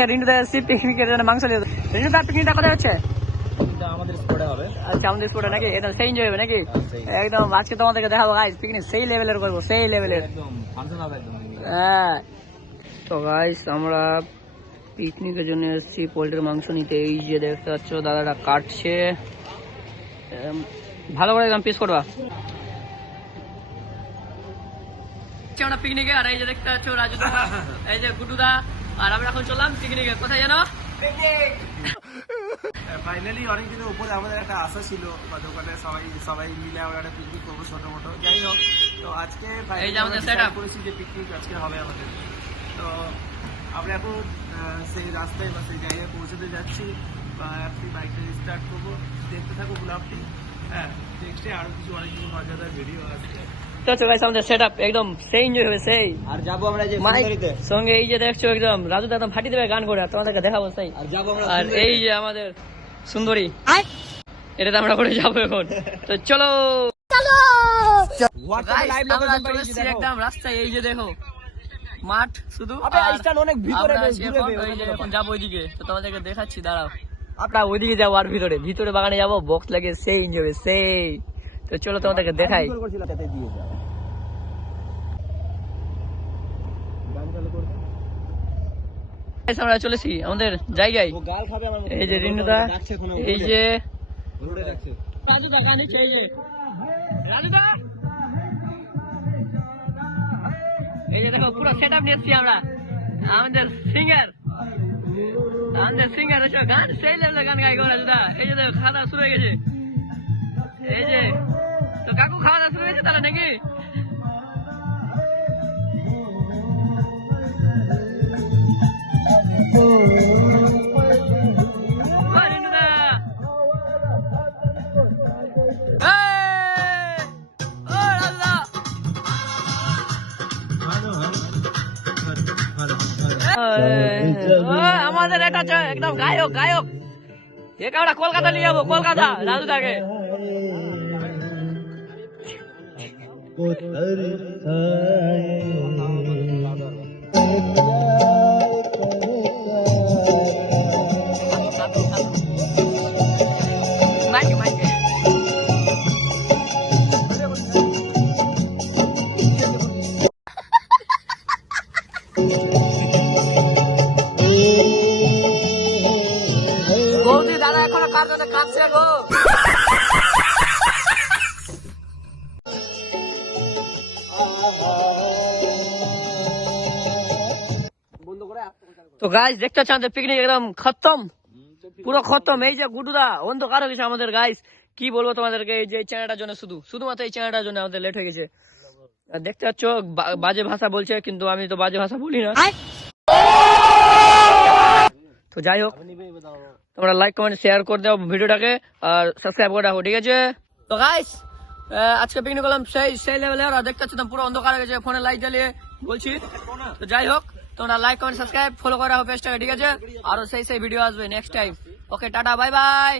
রিন্টুদা এসেছি পিকনিকের জন্য মাংস নিয়ে। রিন্টুদা পিকনিকটা কোথায় হচ্ছে? আমাদের স্পটে হবে। আচ্ছা আমাদের স্পটে নাকি? একদম সেই এনজয় হবে নাকি? একদম আজকে তোমাদেরকে দেখাবো গাইস, পিকনিক সেই লেভেলের করবো, সেই লেভেলের একদম ফাংশন হবে একদম। হ্যাঁ তো গাইস আমরা পিকনিকের জন্য এসেছি পোল্ট্রির মাংস নিতে। এই যে দেখতে পাচ্ছ দাদাটা কাটছে, ভালো করে একদম পিস করবা। আমরা পিকনিকে, আর এই যে দেখতে পাচ্ছ রাজুদা, এই যে গুডুদা, আর আমরা এখন চললাম পিকনিকে। কোথায় জানো? ফাইনালি অনেকদিনের উপরে আমাদের একটা আশা ছিল বা দোকানে সবাই মিলে আমরা একটা পিকনিক করবো ছোট মোটো, যাই হোক। তো আজকে এই যে আমাদের সেটআপ করেছি যে পিকনিক আজকে হবে আমাদের। তো আমরা এখন সেই রাস্তায় বা সেই জায়গায় পৌঁছতে যাচ্ছি বা আপনি বাইকটা স্টার্ট করবো। দেখতে থাকো ব্লগটি। হ্যাঁ, নেক্সটে আরো কিছু অনেক কিছু মজাদার ভিডিও আসছে। আমাদের সেটআপ একদম সেই এনজয় হবে সেই। আর যাবো আমরা যে সুন্দরীতে সঙ্গে এই যে দেখছো একদম রাজু দাদা ফাটি দেবে গান করে, তোমাদেরকে দেখাবো সেই। আর যাবো আমরা আর এই যে আমাদের সুন্দরী, এটাতে আমরা করে যাবো এখন। তো চলো একদম রাস্তায়, এই যে দেখো মাঠ শুধু, অনেক ভিতরে এখন যাবো ওইদিকে। তো তোমাদেরকে দেখাচ্ছি, দাঁড়াও। আমরা ওইদিকে যাবো আর ভিতরে বাগানে যাবো, বক্স লাগে সেই এনজয় হবে সেই। তো চলো তোমাদেরকে দেখাই। আমরা চলেছি আমাদের জায়গায়। এই যে রিন্টুদা, এই যে রাজুদা গান দিচ্ছে, এই যে রাজুদা, এই যে দেখো পুরো সেটআপ নিয়েছি আমরা। আমাদের সিঙ্গার এসে গান সেই লেভেলের গান গাই গো রাজুদা। এই যে দেখো খাওয়া দাওয়া শুরু হয়ে গেছে। এই যে তো কাকু খাওয়া দাওয়া শুরু হয়েছে তাহলে নাকি? আমাদের এটা একদম গায়ক একে আমরা কলকাতা নিয়ে যাবো, কলকাতা রাজুদাকে। বৌদি দাদা এখনো কার জন্য কাঁদছে গো। তো গাইস দেখতে পাচ্ছেন আমাদের পিকনিক একদম খতম, পুরো খতম। এই যে গুডুদা অন্ধকার হয়ে গেছে আমাদের গাইস, কি বলবো তোমাদেরকে। এই যে চ্যানেলটার জন্য শুধুমাত্র এই চ্যানেলটার জন্য আমাদের লেট হয়ে গেছে। দেখতে পাচ্ছ বাজে ভাষা বলছে, কিন্তু আমি তো বাজে ভাষা বলি না। তো যাই হোক, তোমরা লাইক কমেন্ট শেয়ার করে দাও ভিডিওটাকে, আর সাবস্ক্রাইব করে রাখো, ঠিক আছে? তো গাইস আজকে পিকনিক করলাম সেই লেভেলে। আর দেখতে পাচ্ছ পুরো অন্ধকার হয়ে গেছে, ফোনে লাইট জ্বালিয়ে বলছি। তো যাই হোক, তোমরা লাইক কমেন্ট সাবস্ক্রাইব ফলো করে রাখো পেজটাকে, ঠিক আছে? আরো সেই ভিডিও আসবে নেক্সট টাইম। ওকে টাটা বাই বাই।